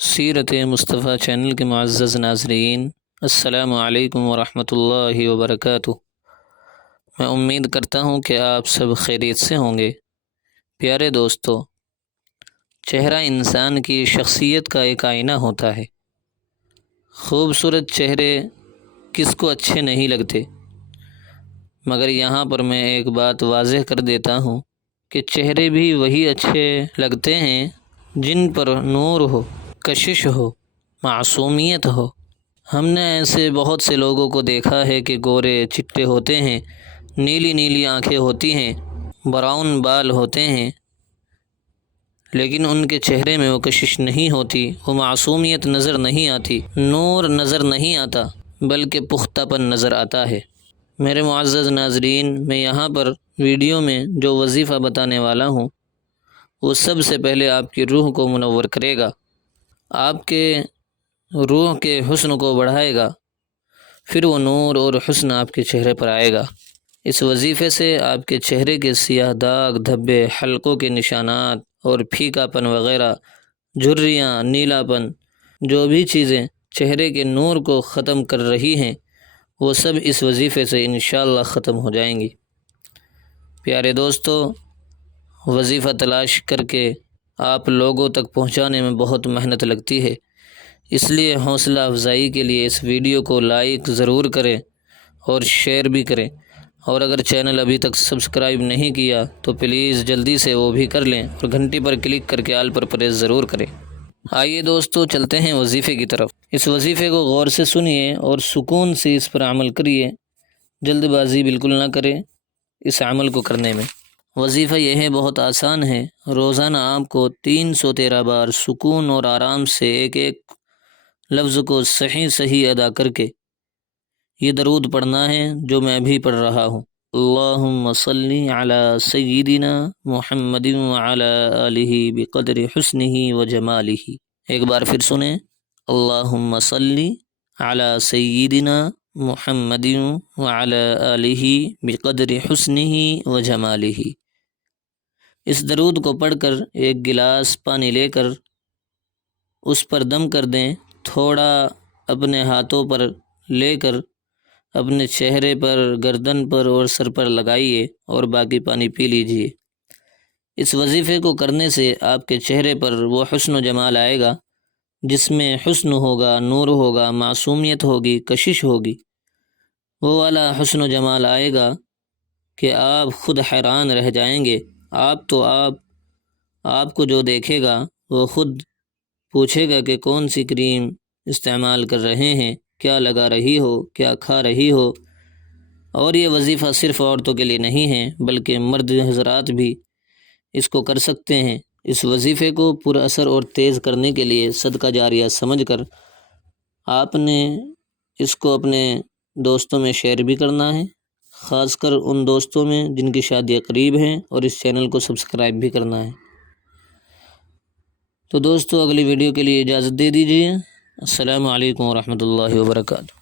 سیرت مصطفیٰ چینل کے معزز ناظرین، السلام علیکم ورحمۃ اللہ وبرکاتہ۔ میں امید کرتا ہوں کہ آپ سب خیریت سے ہوں گے۔ پیارے دوستو، چہرہ انسان کی شخصیت کا ایک آئینہ ہوتا ہے۔ خوبصورت چہرے کس کو اچھے نہیں لگتے، مگر یہاں پر میں ایک بات واضح کر دیتا ہوں کہ چہرے بھی وہی اچھے لگتے ہیں جن پر نور ہو، کشش ہو، معصومیت ہو۔ ہم نے ایسے بہت سے لوگوں کو دیکھا ہے کہ گورے چٹے ہوتے ہیں، نیلی نیلی آنکھیں ہوتی ہیں، براؤن بال ہوتے ہیں، لیکن ان کے چہرے میں وہ کشش نہیں ہوتی، وہ معصومیت نظر نہیں آتی، نور نظر نہیں آتا، بلکہ پختہ پن نظر آتا ہے۔ میرے معزز ناظرین، میں یہاں پر ویڈیو میں جو وظیفہ بتانے والا ہوں وہ سب سے پہلے آپ کی روح کو منور کرے گا، آپ کے روح کے حسن کو بڑھائے گا، پھر وہ نور اور حسن آپ کے چہرے پر آئے گا۔ اس وظیفے سے آپ کے چہرے کے سیاہ داغ، دھبے، حلقوں کے نشانات اور پھیکا پن وغیرہ، جھریاں، نیلا پن، جو بھی چیزیں چہرے کے نور کو ختم کر رہی ہیں وہ سب اس وظیفے سے انشاءاللہ ختم ہو جائیں گی۔ پیارے دوستو، وظیفہ تلاش کر کے آپ لوگوں تک پہنچانے میں بہت محنت لگتی ہے، اس لیے حوصلہ افزائی کے لیے اس ویڈیو کو لائک ضرور کریں اور شیئر بھی کریں، اور اگر چینل ابھی تک سبسکرائب نہیں کیا تو پلیز جلدی سے وہ بھی کر لیں اور گھنٹی پر کلک کر کے آل پر پریس ضرور کریں۔ آئیے دوستو، چلتے ہیں وظیفے کی طرف۔ اس وظیفے کو غور سے سنیے اور سکون سے اس پر عمل کریے، جلد بازی بالکل نہ کریں اس عمل کو کرنے میں۔ وظیفہ یہ ہے، بہت آسان ہے۔ روزانہ آپ کو 313 بار سکون اور آرام سے ایک ایک لفظ کو صحیح ادا کر کے یہ درود پڑھنا ہے جو میں ابھی پڑھ رہا ہوں۔ اللہم صلی علی سیدنا محمد وعلی آلہ بقدر حسنہ وجمالہ۔ ایک بار پھر سنیں، اللہم صلی علی سیدنا محمد وعلی آلہ بقدر حسنہ وجمالہ۔ اس درود کو پڑھ کر ایک گلاس پانی لے کر اس پر دم کر دیں، تھوڑا اپنے ہاتھوں پر لے کر اپنے چہرے پر، گردن پر اور سر پر لگائیے اور باقی پانی پی لیجیے۔ اس وظیفے کو کرنے سے آپ کے چہرے پر وہ حسن و جمال آئے گا جس میں حسن ہوگا، نور ہوگا، معصومیت ہوگی، کشش ہوگی۔ وہ والا حسن و جمال آئے گا کہ آپ خود حیران رہ جائیں گے۔ آپ کو جو دیکھے گا وہ خود پوچھے گا کہ کون سی کریم استعمال کر رہے ہیں، کیا لگا رہی ہو، کیا کھا رہی ہو۔ اور یہ وظیفہ صرف عورتوں کے لیے نہیں ہے بلکہ مرد حضرات بھی اس کو کر سکتے ہیں۔ اس وظیفے کو پر اثر اور تیز کرنے کے لیے صدقہ جاریہ سمجھ کر آپ نے اس کو اپنے دوستوں میں شیئر بھی کرنا ہے، خاص کر ان دوستوں میں جن کی شادیاں قریب ہیں، اور اس چینل کو سبسکرائب بھی کرنا ہے۔ تو دوستو، اگلی ویڈیو کے لیے اجازت دے دیجیے۔ السلام علیکم ورحمۃ اللہ وبرکاتہ۔